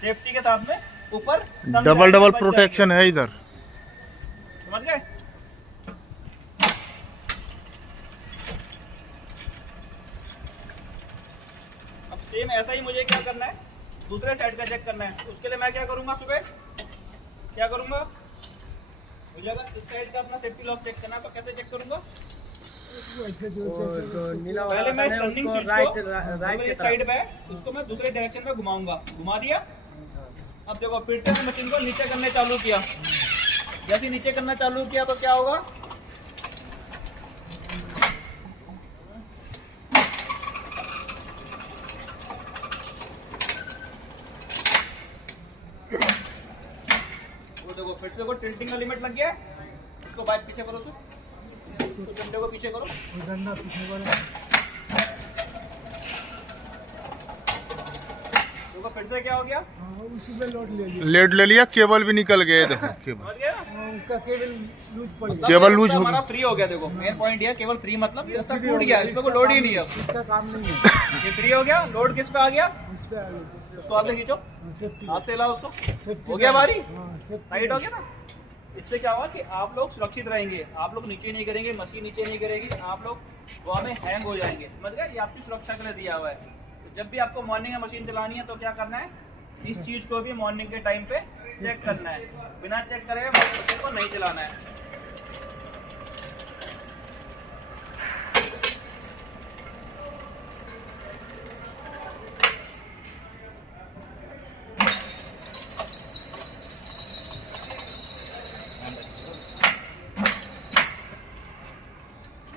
सेफ्टी के साथ में ऊपर डबल प्रोटेक्शन है इधर। समझ गए? अब सेम ऐसा ही मुझे क्या करना है, दूसरे साइड का चेक करना है। उसके लिए मैं क्या करूंगा, सुबह क्या करूंगा, मुझे अगर इस साइड का अपना सेफ्टी लॉक चेक करना है तो कैसे चेक करूंगा? पहले मैं टर्निंग स्विच को राइट इस साइड पे उसको मैं दूसरे डायरेक्शन में घुमाऊंगा। घुमा दिया। अब देखो फिर से मशीन को नीचे करने चालू किया। जैसे नीचे करना चालू किया तो क्या होगा, वो देखो फिर से वो टिल्टिंग का लिमिट लग गया। इसको बाइक पीछे करो, तो डंडे को पीछे करो। देखो फिर से क्या हो गया, उसी पे लेड ले लिया, केबल भी निकल गया। देखो केबल, समझ गया? उसका केबल लूज पड़ गया। केबल लूज हो हमारा फ्री हो गया। देखो मेन पॉइंट ये केबल फ्री मतलब ये सब टूट गया, इसमें कोई लोड ही नहीं है। इसका काम नहीं है, ये फ्री हो गया। लोड किस पे आ गया? इस पे आ गया। उसको आगे खींचो, सेफ्टी हाथ से हिलाओ उसको। सेफ्टी हो गया भारी, सेफ्टी टाइट हो गया ना। इससे क्या होगा कि आप लोग सुरक्षित रहेंगे, आप लोग नीचे नहीं गिरेंगे, मशीन नीचे नहीं गिरेगी, आप लोग गोवा में हैंग हो जाएंगे। समझ गए? ये आपकी सुरक्षा के लिए दिया हुआ है। तो जब भी आपको मॉर्निंग में मशीन चलानी है तो क्या करना है, इस चीज को भी मॉर्निंग के टाइम पे चेक करना है। बिना चेक करे मशीन को नहीं चलाना है।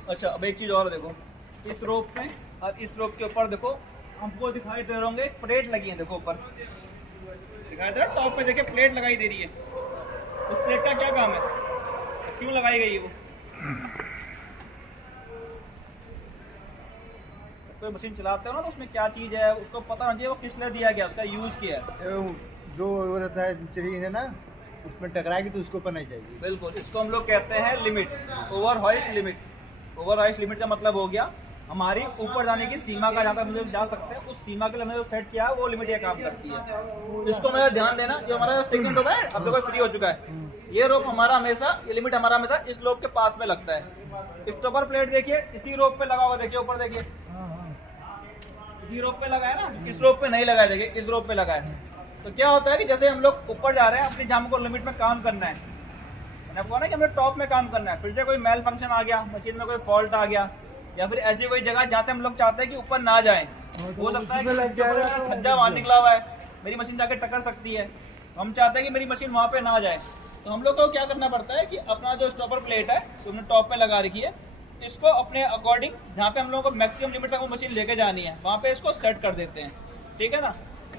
अच्छा अब एक चीज और देखो, इस रोप में और इस रोप के ऊपर देखो हमको दिखाई दे रहे होंगे प्लेट लगी है। देखो ऊपर दिखाई दे रहा है, टॉप पे देखिए प्लेट लगाई दे रही है। उस प्लेट का क्या काम है, क्यों लगाई गई है वो? कोई मशीन चलाते हो ना तो उसमें क्या चीज है उसको पता होना चाहिए, वो किस लिए दिया गया, उसका यूज किया है। जो वो रहता है चीज है ना, उसमें टकराएगी तो उसको ऊपर नहीं जाएगी। बिल्कुल, इसको हम लोग कहते हैं limit, over hoist limit. Over hoist limit का मतलब हो गया हमारी ऊपर जाने की सीमा का, जहाँ तक हम लोग जा सकते हैं उस सीमा के लिए हमने जो सेट किया है वो लिमिट ये काम करती है। इसको मेरा ध्यान देना, जो हमारा सेकंड रोप है अब देखो फ्री हो चुका है। ये रोप हमारा हमेशा, ये लिमिट हमारा हमेशा इस रोप के पास में लगता है। स्टॉपर प्लेट देखिए इसी रोप पे लगा हुआ, देखिए ऊपर देखिए इसी रोप पे लगा है ना, इस रोप पे नहीं लगा है, देखिए इस रोप पे लगा है। तो क्या होता है कि जैसे हम लोग ऊपर जा रहे हैं, अपनी जहाँ को लिमिट में काम करना है, मैंने आपको ना कि हमें टॉप में काम करना है, फिर से कोई मेल फंक्शन आ गया, मशीन में कोई फॉल्ट आ गया, या फिर ऐसी कोई जगह जहाँ से हम लोग चाहते हैं कि ऊपर ना जाए, हो सकता है कि छज्जा वहां निकला हुआ है, मेरी मशीन जाके टक्कर सकती है, हम चाहते हैं कि मेरी मशीन वहां पे ना जाए। तो हम लोग को क्या करना पड़ता है कि अपना जो स्टॉपर प्लेट है जो हमने टॉप पे लगा रखी है, इसको अपने अकॉर्डिंग जहाँ पे हम लोगों को मैक्सिमम लिमिट तक वो मशीन लेके जानी है वहाँ पे इसको सेट कर देते हैं। ठीक है ना?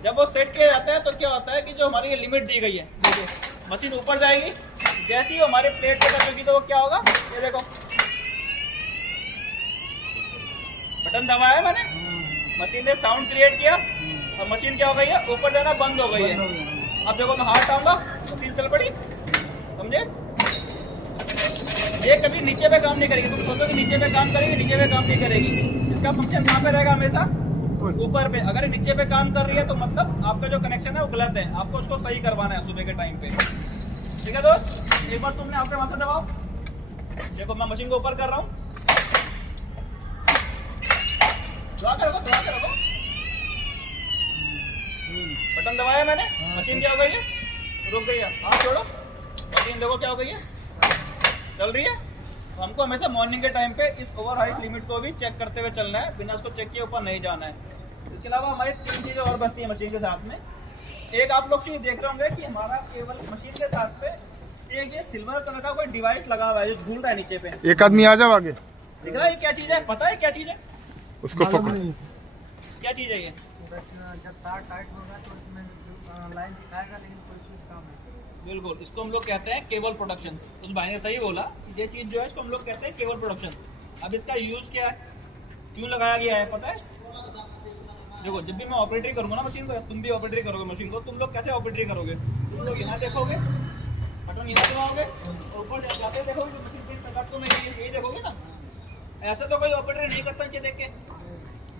जब वो सेट किया जाता है तो क्या होता है कि जो हमारी लिमिट दी गई है, देखिए मशीन ऊपर जाएगी, जैसे ही हमारे प्लेट पे टचेगी तो वो क्या होगा, ये देखो बटन दबाया है मैंने, मशीन ने साउंड क्रिएट किया और मशीन क्या हो गई है, ऊपर जाना बंद हो गई है। अब देखो मैं हाथ डालूंगा, मशीन चल पड़ी। समझे? ये कभी नीचे पे काम नहीं करेगी। तुम सोचो कि नीचे पे काम करेगी, नीचे पे काम नहीं करेगी। इसका फंक्शन कहाँ पे रहेगा, हमेशा ऊपर पे। अगर नीचे पे काम कर रही है तो मतलब आपका जो कनेक्शन है वो गलत है, आपको उसको सही करवाना है सुबह के टाइम पे। ठीक है दोस्त, एक बार तुमने आपके वहां से दबाओ, देखो मैं मशीन को ऊपर कर रहा हूँ, बटन दबाया मैंने, मशीन क्या हो गई है, रुक गई है, हाथ छोड़ो, मशीन देखो क्या हो गई है, चल रही है। तो हमको हमेशा मॉर्निंग के टाइम पे इस ओवर हाइट लिमिट को भी चेक करते हुए चलना है, बिना उसको चेक किए ऊपर नहीं जाना है। इसके अलावा हमारी 3 चीजें और बचती है मशीन के साथ में। एक आप लोग चीज देख रहे होंगे कि हमारा केवल मशीन के साथ पे एक ये सिल्वर कलर का कोई डिवाइस लगा हुआ है जो झूल रहा है नीचे पे। एक आदमी आ जाओ आगे, दिख रहा है ये क्या चीज है, पता है क्या चीज है, उसको पकड़। क्या चीज है ये? जब तार टाइट होगा तो उसमें लाइन दिखाएगा, लेकिन कोई स्विच काम नहीं करेगा। बिल्कुल, इसको हम लोग कहते हैं केबल प्रोडक्शन। उस भाई ने सही बोला, ये चीज जो है इसको हम लोग कहते हैं केबल प्रोडक्शन। अब इसका यूज क्या है, क्यों लगाया गया है पता है? देखो जब भी मैं ऑपरेटरी करूंगा ना मशीन को, तुम भी ऑपरेटरी करोगे मशीन को, तुम लोग कैसे ऑपरेटरी करोगे? तुम लोग यहाँ देखोगे, बटन यहाँ दबाओगे और ऊपर जाते देखोगे जो मशीन पे लगा तो यही देखोगे ना। ऐसा तो कोई ऑपरेटर नहीं करता नीचे देख के,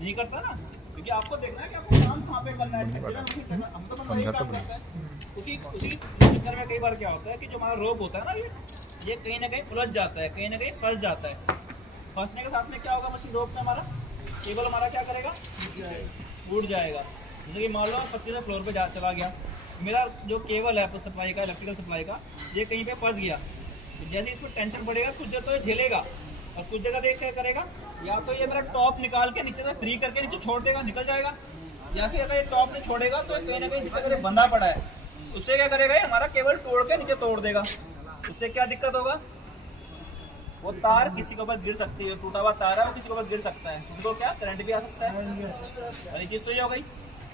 नहीं करता ना, क्योंकि आपको देखना है कि आपको काम कहाँ पे करना है। हम तो मतलब यही काम करते हैं। उसी चक्कर में कई बार क्या होता है कि जो हमारा रोप होता है ना, ये कहीं ना कहीं उलझ जाता है, कहीं ना कहीं फंस जाता है। फंसने के साथ में क्या होगा, मशीन रोप में हमारा केबल हमारा क्या करेगा, टूट जाएगा। जैसे कि मान लो 25वें फ्लोर पे चला गया, मेरा जो केबल है सप्लाई का, इलेक्ट्रिकल सप्लाई का, ये कहीं पे फंस गया, तो जैसे इसमें टेंशन पड़ेगा कुछ देर तो ये झेलेगा, और कुछ जगह देख क्या करेगा, या तो ये मेरा टॉप निकाल के नीचे से फ्री करके नीचे छोड़ देगा, निकल जाएगा, या फिर अगर ये टॉप नहीं छोड़ेगा तो कहीं ना कहीं जिससे अगर बंधा पड़ा है उससे क्या करेगा, ये हमारा केबल तोड़ के नीचे तोड़ देगा। उससे क्या दिक्कत होगा, वो तार किसी के ऊपर गिर सकती है, टूटा हुआ तार है वो किसी के ऊपर गिर सकता है, उनको क्या करंट भी आ सकता है। पहली चीज तो ये हो गई।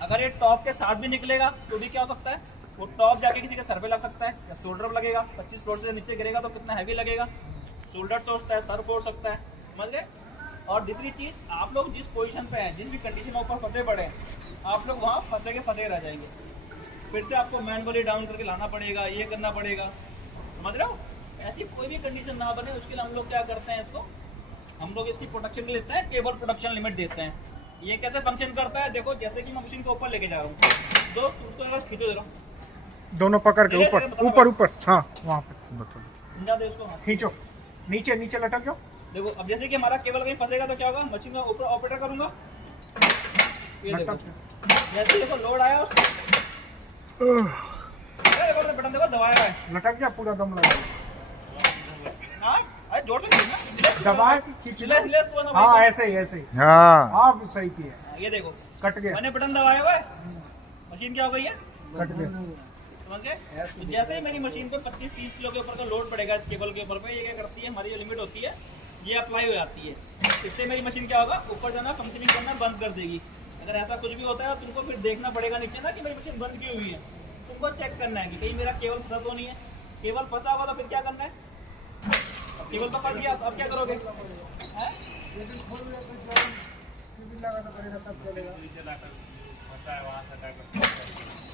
अगर ये टॉप के साथ भी निकलेगा तो भी क्या हो सकता है, वो टॉप जाके किसी के सर पे लग सकता है, या शोल्डर पे लगेगा, 25 फ्लोर से नीचे गिरेगा तो कितना हैवी लगेगा, शोल्डर तोड़ता है, सर फोड़ सकता है, समझ गए। और दूसरी चीज, आप लोग जिस पोजीशन पे हैं, जिस भी कंडीशन में ऊपर फंसे पड़े हैं, आप लोग वहाँ फंसे रह जाएंगे। फिर से आपको मैनुअली डाउन करके लाना पड़ेगा, ये करना पड़ेगा, समझ रहे हो। ऐसी कोई भी कंडीशन ना बने, उसके लिए हम लोग क्या करते हैं, इसको हम लोग इसकी प्रोटेक्शन के लेते हैं, केबल प्रोटेक्शन लिमिट देते हैं। ये कैसे फंक्शन करता है, देखो जैसे कि मैं मशीन को ऊपर लेके जा रहा हूँ, दो उसको जरा खींचो जरा, दोनों पकड़ के ऊपर, हाँ वहाँ पे समझा दे उसको। खींचो, नीचे लटक जाओ। देखो अब जैसे कि हमारा केबल कहीं फंसेगा तो क्या होगा, मशीन का ऊपर ऑपरेटर करूंगा, ये देखो जैसे देखो लोड आया उसको, देखो अपने बटन देखो दबाया है, लटक गया, पूरा दम लगा। हाँ अरे जोर से दबाए, हाँ ऐसे ही हाँ आप सही किया। ये देखो कट गया, मैंने बटन दबाया हुआ है, मशीन क्या हो गई है, कट गया। समझ गए। तो जैसे ही मेरी मशीन पे 25-30 किलो के ऊपर का लोड पड़ेगा इस केबल के ऊपर पे, ये क्या करती है, हमारी जो लिमिट होती है ये अप्लाई हो जाती है। इससे मेरी मशीन क्या होगा, ऊपर जाना, फंक्शनिंग करना बंद कर देगी। अगर ऐसा कुछ भी होता है तुमको फिर देखना पड़ेगा नीचे ना कि मेरी मशीन बंद क्यों हुई है, तुमको चेक करना है कि कहीं मेरा केबल फंसा तो नहीं है। केबल फंसा होगा तो फिर क्या करना है, केबल तो फंस गया, अब क्या करोगे,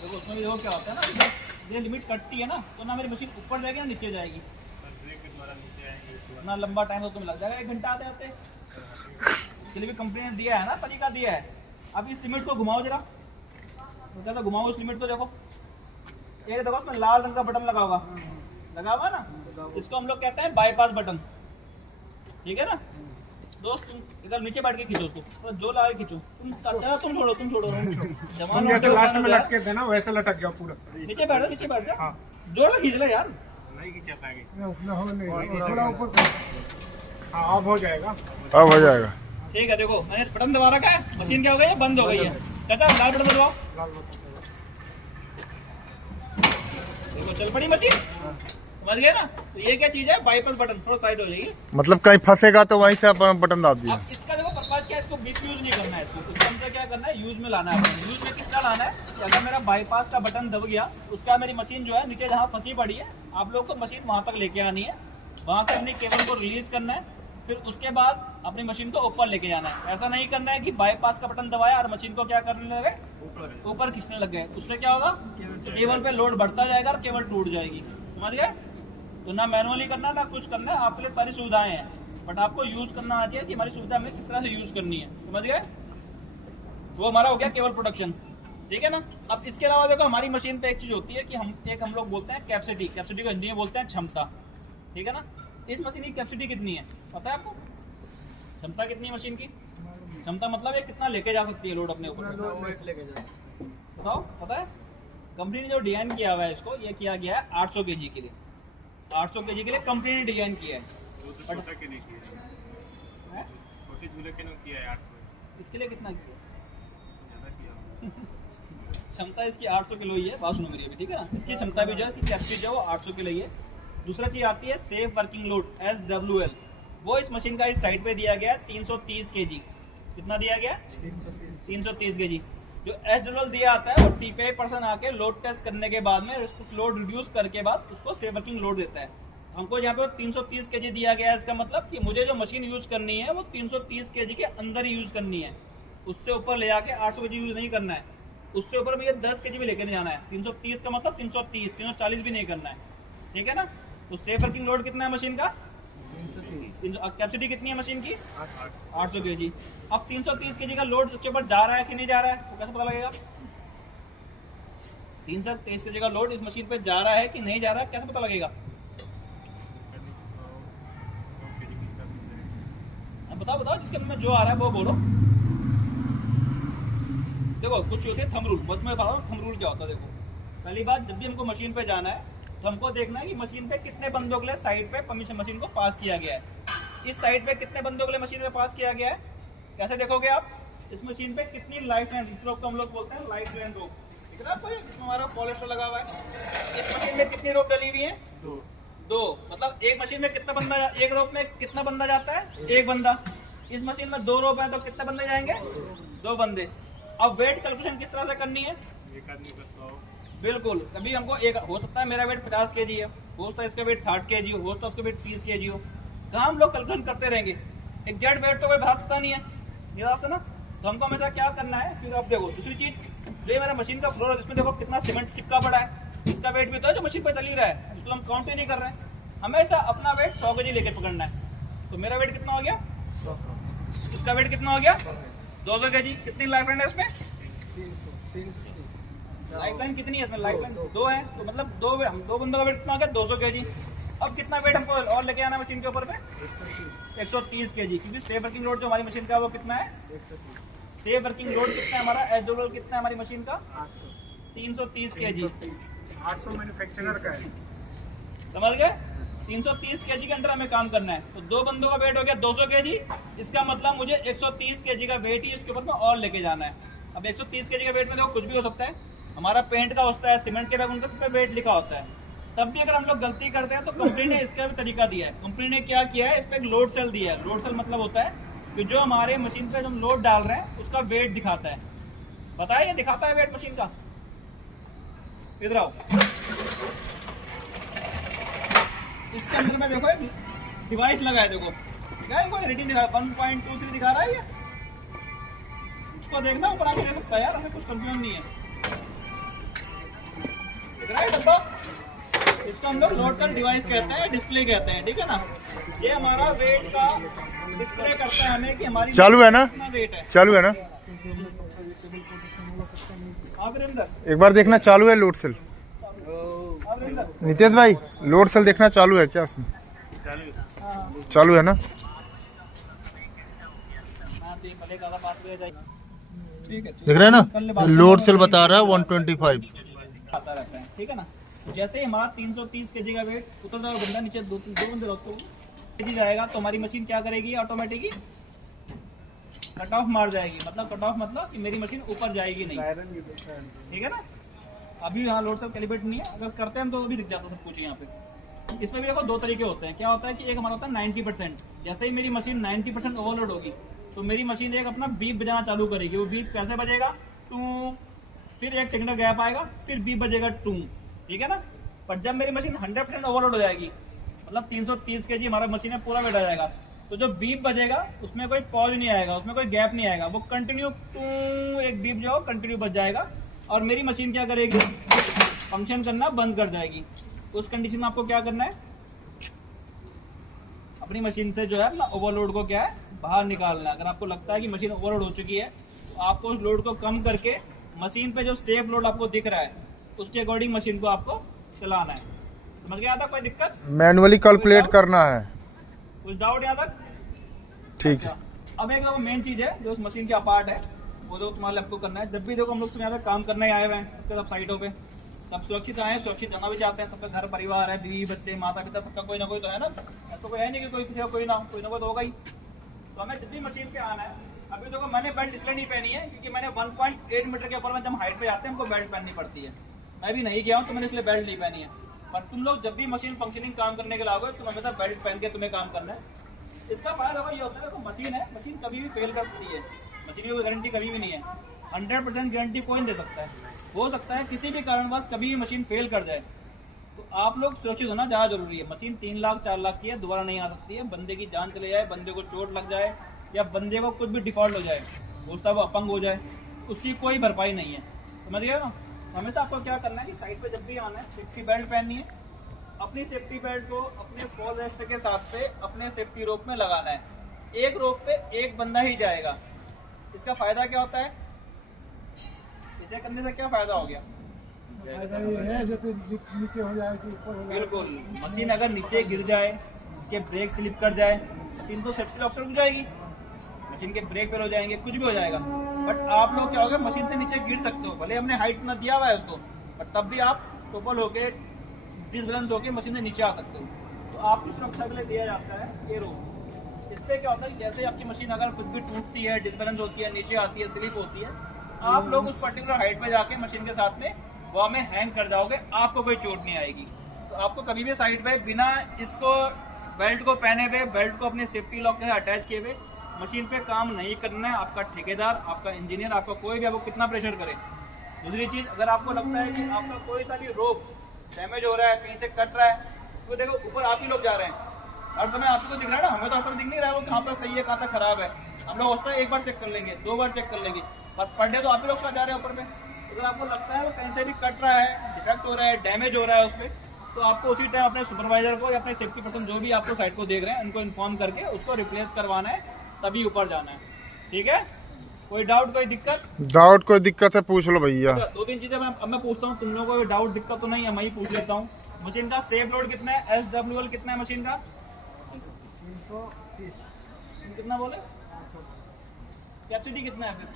देखो उसमें भी वो क्या होता है ना, ये लिमिट कटती है ना, तो ना मेरी मशीन ऊपर जाएगी ना नीचे जाएगी, ना लंबा टाइम तो तुम्हें लग जाएगा, 1 घंटा आते आते। इसके लिए भी कंपनी ने दिया है ना, तरीका दिया है। अब इस लिमिट को घुमाओ जरा, तो घुमाओ उस लिमिट को, देखो ये देखो उसमें लाल रंग का बटन लगा हुआ ना, इसको हम लोग कहते हैं बाईपास बटन, ठीक है ना दोस्त। तुम इधर नीचे बैठ के खींचो उसको, तो जो लगा के खींचो, तुम छोड़ो तुम जैसे लास्ट में लटके थे ना, वैसे लटक गया पूरा। नीचे बैठ जाओ, जोर खींच ले यार, नहीं खींचा पाएंगे, थोड़ा ऊपर, हाँ अब हो जाएगा, अब हो जाएगा। ठीक है। देखो मैंने बटन दबा रखा है, मशीन क्या हो गई है, बंद हो गई है। चाचा लाल बटन दबाओ, देखो चल पड़ी मशीन, समझ गए ना। तो ये क्या चीज है, बाईपास बटन, थोड़ा साइड हो जाइए। मतलब कहीं फंसेगा तो वहीं से अपन बटन दाब दिया। अब इसका देखो पर्पज क्या है, इसको बीच यूज नहीं करना है, इसको हमसे क्या करना है, यूज में लाना है। यूज में कितना लाना है कि अगर मेरा बाईपास का बटन दब गया, उसका मेरी मशीन जो है नीचे जहाँ फंसी पड़ी है, आप लोग को मशीन वहां तक लेके आनी है, वहां से अपनी केबल को रिलीज करना है, फिर उसके बाद अपनी मशीन को ऊपर लेके जाना है। ऐसा नहीं करना है कि बाईपास का बटन दबाया और मशीन को क्या करने लगे, ऊपर खींचने लग गए। उससे क्या होगा, केबल पे लोड बढ़ता जाएगा और केबल टूट जाएगी, समझ गए। तो ना मैनुअली करना ना कुछ करना है, आपके लिए सारी सुविधाएं हैं, बट आपको यूज करना आना चाहिए कि हमारी सुविधा हमें किस तरह से यूज करनी है, समझ गए। वो हमारा हो गया केबल प्रोडक्शन, ठीक है ना। अब इसके अलावा देखो हमारी मशीन पे एक चीज होती है कि हम लोग बोलते हैं कैपेसिटी को हिंदी में बोलते हैं क्षमता, ठीक है ना। इस मशीन की कैपेसिटी कितनी है पता है आपको, क्षमता कितनी है मशीन की, क्षमता मतलब ये कितना लेके जा सकती है लोड अपने ऊपर, बताओ पता है। कंपनी ने जो डिजाइन किया हुआ है इसको, ये किया गया है 800 kg के लिए। 800 kg के लिए कंपनी ने डिजाइन किया है। छोटा के लिए किया है, हैं? छोटे झूले के लिए किया है 800, इसके लिए कितना किया? ज़्यादा किया होगा। क्षमता इसकी 800 किलो ही है। बात सुनो मेरी अभी, ठीक है ना। इसकी क्षमता भी जो है, इसकी कैपेसिटी जो है वो 800 किलो ही है। दूसरा चीज आती है सेफ वर्किंग लोड SWL। वो इस मशीन का इस साइड पे दिया गया है 330 kg। कितना दिया गया? 330 kg। जो SWL दिया आता है वो TPI पर्सन आके लोड टेस्ट करने के बाद में उसको लोड रिड्यूस करके बाद उसको सेफ वर्किंग लोड देता है। हमको यहाँ पे 330 kg दिया गया है। इसका मतलब कि मुझे जो मशीन यूज करनी है वो 330 kg के अंदर ही यूज करनी है। उससे ऊपर ले जाके 800 kg यूज नहीं करना है। उससे ऊपर मुझे 10 kg भी लेकर नहीं जाना है। 330 का मतलब 330, 340 भी नहीं करना है, ठीक है ना। तो सेफ वर्किंग लोड कितना है मशीन का? कैपेसिटी कितनी है मशीन की? 800 kg। अब 330 kg का लोड उसके ऊपर जा रहा है कि नहीं जा रहा है, तो कैसे पता लगेगा? 330 kg का लोड इस मशीन पे जा रहा है कि नहीं जा रहा है, कैसे पता लगेगा? बताओ बताओ, जिसके में जो आ रहा है वो बोलो। देखो कुछ होते हैं थंब रूल, मैं बता रहा हूँ थंब रूल क्या होता है। देखो पहली बात, जब भी हमको मशीन पे जाना है तो हमको देखना है कि मशीन पे कितने बंदों के लिए साइड पे परमिशन मशीन को पास किया गया है। इस साइड पे कितने बंदों के लिए मशीन पे पास किया गया है, कैसे देखोगे आप? इस मशीन पे कितनी लाइफ लाइन, इस रोप को हम लोग बोलते हैं लाइफ लाइन रोप, ठीक है ना आपको? इसमें हमारा पॉलिस्टर लगा हुआ है। इस मशीन में कितनी रोप डली हुई है? दो। मतलब एक मशीन में कितना बंदा, एक रोप में कितना बंदा जाता है? एक बंदा। इस मशीन में 2 रोप है तो कितने बंदे जाएंगे? 2 बंदे। अब वेट कैलकुलेशन किस तरह से करनी है? एक आदमी का 100, बिल्कुल। कभी हमको एक हो सकता है मेरा वेट 50 kg है, हो सकता है इसका वेट 60 kg हो सकता है उसका वेट 30 kg हो। कहाँ हम लोग कैलकुलेशन करते रहेंगे? एग्जैक्ट वेट तो कोई बता सकता नहीं है, ये रास्ता ना। तो हमको हमेशा क्या करना है? फिर आप देखो दूसरी चीज, जो ये मेरा मशीन का फ्लोर है जिसमें देखो कितना सीमेंट चिपका पड़ा है, इसका वेट भी तो है जो मशीन पर चल ही रहा है, उसको हम काउंट ही नहीं कर रहे हैं। हमेशा अपना वेट 100 kg लेकर पकड़ना है। तो मेरा वेट कितना हो गया? इसका वेट कितना हो गया? 200 kg। कितनी लाइफ लाइन है इसमें? 300। लाइफ लाइन कितनी है इसमें? लाइफ लाइन 2 है, तो मतलब 2 बंदों का वेट कितना हो गया? 200 kg। अब कितना वेट हमको और लेके आना मशीन के ऊपर पे? 130 kg। क्योंकि सेफ वर्किंग लोड जो हमारी मशीन का है वो कितना है? 130। सेफ वर्किंग लोड कितना है हमारा? SWL कितना है हमारी मशीन का? 800। 330 kg। 800 मैन्युफैक्चरर का है। समझ गए? 330 kg के अंडर हमें काम करना है। तो 2 बंदों का वेट हो गया 200 kg। इसका मतलब मुझे 130 kg का वेट ही इसके ऊपर में और लेके जाना है। अब 130 kg का वेट में देखो कुछ भी हो सकता है। हमारा पेंट का होता है, सीमेंट के बैग, उनका सब पे वेट लिखा होता है। तब भी अगर हम लोग गलती करते हैं तो कंपनी ने इसका भी तरीका दिया है। कंपनी ने क्या किया है? इस पे एक लोड सेल दिया है। लोड सेल मतलब होता है कि जो हमारे मशीन पे हम लोड डाल रहे हैं उसका वेट दिखाता है। बताया, ये दिखाता है वेट मशीन का। इधर आओ, इसके अंदर में देखो एक डिवाइस लगा है। देखो क्या कोई रीडिंग दिखा 1.23 दिखा रहा है ये? उसको देखना, ऊपर आके देख सकता है यार, हमें कुछ कंफ्यूजन नहीं है। दिख रहा है डब्बा? इसको हम लोग लोड सेल डिवाइस कहते हैं, डिस्प्ले कहते हैं, ठीक है ना। ये हमारा वेट का डिस्प्ले करता है हमें कि हमारी चालू है ना? कितना वेट है। चालू है ना? हाँ वीरेंद्र, एक बार देखना चालू है लोड सेल। हाँ वीरेंद्र, नितेश भाई, लोड सेल देखना चालू है क्या उसमें? हाँ चालू है ना? हाँ, ठीक भले ज़्यादा बात हो जाए। ठीक है, देख रहे हैं ना, लोड सेल बता रहा है 125। आता रहता है, ठीक है ना। जैसे ही हमारा 330 kg का वेट उतर जाएगा, बंदा नीचे 2 बंदे रखो kg जाएगा तो हमारी मशीन क्या करेगी? ऑटोमेटिकली कट ऑफ मार जाएगी। मतलब कट ऑफ मतलब कि मेरी मशीन ऊपर जाएगी नहीं, ठीक है ना। अभी यहाँ लोड सेल कैलिब्रेट नहीं है, अगर करते हैं तो भी दिख जाता सब कुछ यहाँ पे। इसमें भी देखो 2 तरीके होते हैं। क्या होता है कि एक हमारा होता है 90%। जैसे ही मेरी मशीन 90% ओवरलोड होगी तो मेरी मशीन एक अपना बीप बजाना चालू करेगी। वो बीप कैसे बजेगा? टू, फिर 1 सेकंड का गैप आएगा, फिर बीप बजेगा टू, ठीक है ना। पर जब मेरी मशीन 100% ओवरलोड हो जाएगी, मतलब 330 kg हमारा मशीन में पूरा वेट आ जाएगा, तो जो बीप बजेगा उसमें कोई पॉज नहीं आएगा, उसमें कोई गैप नहीं आएगा, वो कंटिन्यू टू एक बीप जो कंटिन्यू बज जाएगा और मेरी मशीन क्या करेगी? फंक्शन करना बंद कर जाएगी। उस कंडीशन में आपको क्या करना है? अपनी मशीन से जो है अपना ओवरलोड को क्या है? बाहर निकालना है। अगर आपको लगता है कि मशीन ओवरलोड हो चुकी है तो आपको उस लोड को कम करके मशीन पे जो सेफ लोड आपको दिख रहा है उसके अकॉर्डिंग मशीन को आपको चलाना है। समझ गया? था कोई दिक्कत? मैनुअली कैलकुलेट करना है। कुछ डाउट यहाँ तक? ठीक है। अब एक देखो मेन चीज है जो उस मशीन का पार्ट है, वो जो तुम्हारे आपको करना है। जब भी देखो हम लोग यहाँ पे काम करने आए हुए हैं सब साइटों पे, सब सुरक्षित आए, सुरक्षित जाना भी चाहते हैं, सबका घर परिवार है, बीवी बच्चे माता पिता, सबका कोई ना कोई तो है ना, ऐसा कोई है नहीं कि कोई किसी का कोई ना हो, कोई ना कोई तो होगा ही। तो हमें जितनी मशीन पे आना है, अभी देखो मैंने बेल्ट इसलिए नहीं पहनी है क्योंकि मैंने 1.8 मीटर के ऊपर में जब हाइट पे जाते हैं हमको बेल्ट पहननी पड़ती है, मैं भी नहीं गया हूँ तो मैंने इसलिए बेल्ट नहीं पहनी है। पर तुम लोग जब भी मशीन फंक्शनिंग काम करने के लाओगे तुम हमेशा बेल्ट पहन के तुम्हें काम करना है। इसका फायदा भाई ये होता है, देखो मशीन है, मशीन कभी भी फेल कर सकती है, मशीन की कोई गारंटी कभी भी नहीं है, 100% गारंटी कोई नहीं दे सकता है। हो सकता है किसी भी कारणवश कभी भी मशीन फेल कर जाए, तो आप लोग सुरक्षित होना ज़्यादा जरूरी है। मशीन 3 लाख 4 लाख की है, दोबारा नहीं आ सकती है, बंदे की जान चले जाए, बंदे को चोट लग जाए या बंदे को कुछ भी डिफॉल्ट हो जाए, उसका वो अपंग हो जाए, उसकी कोई भरपाई नहीं है, समझ गए ना। हमेशा आपको क्या करना है कि साइड पे जब भी आना है सेफ्टी बेल्ट पहननी है, अपनी सेफ्टी बेल्ट को अपने फॉल रेस्ट के साथ पे अपने सेफ्टी रोप में लगाना है। एक रोप पे एक बंदा ही जाएगा। इसका फायदा क्या होता है, इसे करने से क्या फायदा हो गया? फायदा ये है जैसे नीचे हो जाए कि ऊपर हो जाए। बिल्कुल, मशीन अगर नीचे गिर जाए, इसके ब्रेक स्लिप कर जाए, मशीन तो सेफ्टी लॉक से रुक जाएगी, मशीन के ब्रेक फेल हो जाएंगे, कुछ भी हो जाएगा। बट आप लोग क्या होगा, मशीन से नीचे गिर सकते हो, भले हमने हाइट ना दिया हुआ है उसको, बट तब भी आप टोपल होके डिसबैलेंस होके मशीन से नीचे आ सकते हो। तो आपकी सुरक्षा के लिए दिया जाता है ये रोप। इससे क्या होता है, जैसे आपकी मशीन अगर कुछ भी टूटती है, डिसबैलेंस होती है, नीचे आती है, स्लिप होती है, आप लोग उस पर्टिकुलर हाइट पे जाके मशीन के साथ में वहाँ में हैंग कर जाओगे, आपको कोई चोट नहीं आएगी। तो आपको कभी भी साइड पे बिना इसको बेल्ट को पहने हुए, बेल्ट को अपने सेफ्टी लॉक के साथ अटैच किए हुए मशीन पे काम नहीं करना है। आपका ठेकेदार, आपका इंजीनियर, आपका कोई भी आपको कितना प्रेशर करे। दूसरी चीज, अगर आपको लगता है कि आपका कोई सा भी रोप डैमेज हो रहा है, कहीं से कट रहा है, तो देखो ऊपर आप ही लोग जा रहे हैं, हर समय आपको तो दिख रहा है ना, हमें तो हर समय दिख नहीं रहा है वो कहाँ तक सही है कहाँ तक खराब है। हम लोग उस पर एक बार चेक कर लेंगे, 2 बार चेक कर लेंगे, पर डे तो आप ही लोग जा रहे हैं ऊपर पे। अगर आपको लगता है वो कहीं से भी कट रहा है, डिफेक्ट हो रहा है, डैमेज हो रहा है उस पर, तो आपको उसी टाइम अपने सुपरवाइजर को या अपने सेफ्टी पर्सन जो भी आपको साइट को देख रहे हैं उनको इन्फॉर्म करके उसको रिप्लेस करवाना है, तभी ऊपर जाना है। ठीक है, कोई डाउट, कोई दिक्कत? डाउट कोई दिक्कत है पूछ लो भैया। 2-3 चीजें मैं पूछता हूँ, तुम लोगों को कोई डाउट दिक्कत तो नहीं है, मैं ही पूछ लेता हूँ। मशीन का सेफ लोड कितना है, SWL कितना है मशीन का? 330 कितना बोले? कैपेसिटी कितना है फिर?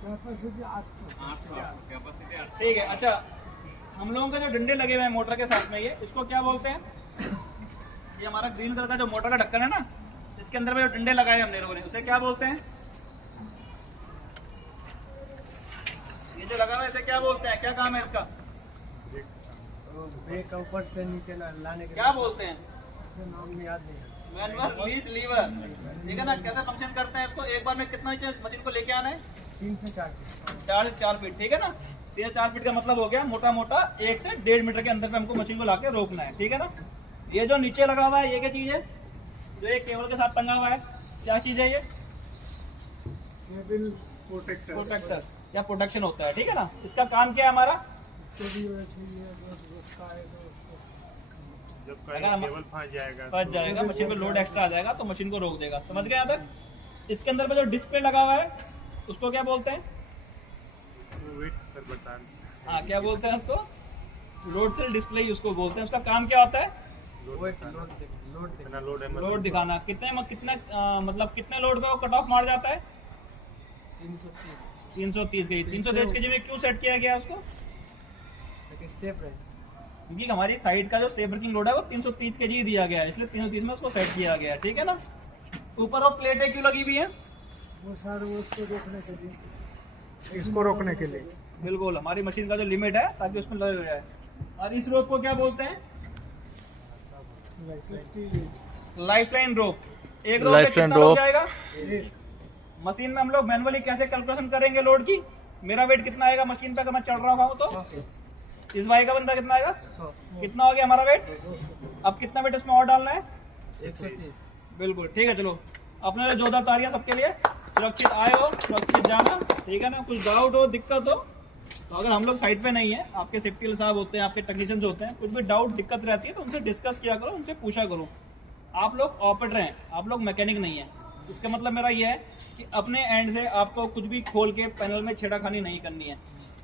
कैपेसिटी 800। ठीक है। अच्छा, हम लोगों के जो डंडे लगे हुए हैं मोटर के साथ में, ये इसको क्या बोलते हैं? ये हमारा ग्रीन कलर का जो मोटर का ढक्कन है ना, इसके अंदर में जो डंडे लगाए हमने लोगों ने, उसे क्या बोलते हैं? ये जो लगा हुआ है इसे क्या बोलते हैं, क्या काम है इसका? ब्रेक ऊपर से नीचे लाने के क्या बोलते हैं? नाम में याद नहीं है। मैनुअल रिलीज लीवर, ठीक है ना। कैसे फंक्शन करते हैं इसको, एक बार में कितना नीचे मशीन को लेके आना है? 3 से 4 4 फीट, ठीक है ना। 3 से 4 फीट का मतलब हो गया मोटा मोटा 1 से 1.5 मीटर के अंदर पे हमको मशीन को लाके रोकना है, ठीक है ना। ये जो नीचे लगा हुआ है ये क्या चीज है, जो एक केबल के साथ टंगा हुआ है, क्या चीज है ये? Cable protector. प्रोटेक्टर या प्रोटेक्शन होता है, ठीक है ना। इसका काम क्या है हमारा? इसके भी वैसे ही है, उसका है तो जब अगर कहीं हम- केबल फंस जाएगा फंस जाएगा, मशीन पे लोड एक्स्ट्रा आ जाएगा तो मशीन को रोक देगा, समझ गए यहाँ तक। इसके अंदर पे जो डिस्प्ले लगा हुआ है उसको क्या बोलते हैं? तो वेट सर बता। हाँ, क्या बोलते हैं उसको? रोड सेल डिस्प्ले उसको बोलते हैं। उसका काम क्या होता है? कितना लोड है लोड दिखाना। कितने मतलब कितने लोड पे वो कट ऑफ मार जाता है? 330 गई। 330 के जी में क्यों सेट किया गया उसको? सेफ रहे, क्योंकि हमारी साइड का जो सेफ ब्रेकिंग लोड है वो 330 के जी दिया गया है, इसलिए 330 में उसको सेट किया गया है, ठीक है ना। ऊपर वो प्लेटें क्यों लगी हुई है? वो सारे उसको रोकने के लिए, इसको रोकने के लिए। बिल्कुल, हमारी मशीन का जो लिमिट है ताकि उसमें लगे हो जाए। और इस रोप को क्या बोलते हैं? लाइफ लाइन रोप। एक रोप पे कितना लोड जाएगा? मशीन में हम लोग मैनुअली कैसे कैलकुलेशन करेंगे लोड की? मेरा वेट कितना आएगा मशीन पे अगर मैं चढ़ रहा हूँ तो? इस भाई का बंदा कितना आएगा? कितना हो गया हमारा वेट? अब कितना वेट इसमें और डालना है? 130। बिल्कुल, ठीक है। चलो, अपने जोरदार तालियां सबके लिए। सुरक्षित आए हो, सुरक्षित जाना, ठीक है ना। कुछ डाउट हो, दिक्कत हो तो अगर हम लोग साइड पे नहीं है, आपके सेफ्टी साहब होते हैं, आपके टेक्नीशियंस होते हैं, कुछ भी डाउट दिक्कत रहती है तो उनसे डिस्कस किया करो, उनसे पूछा करो। आप लोग ऑपरेटर हैं, आप लोग मैकेनिक नहीं है। इसका मतलब मेरा ये है कि अपने एंड से आपको कुछ भी खोल के पैनल में छेड़ाखानी नहीं करनी है।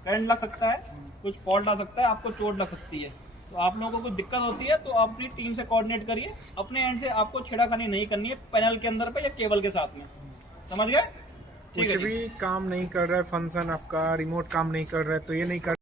करंट लग सकता है, कुछ फॉल्ट आ सकता है, आपको चोट लग सकती है, तो आप लोगों को कुछ दिक्कत होती है तो आप अपनी टीम से कोऑर्डिनेट करिए। अपने एंड से आपको छेड़ाखानी नहीं करनी है पैनल के अंदर पे या केबल के साथ में, समझ गए? कुछ भी काम नहीं कर रहा है, फंक्शन आपका रिमोट काम नहीं कर रहा है तो ये नहीं कर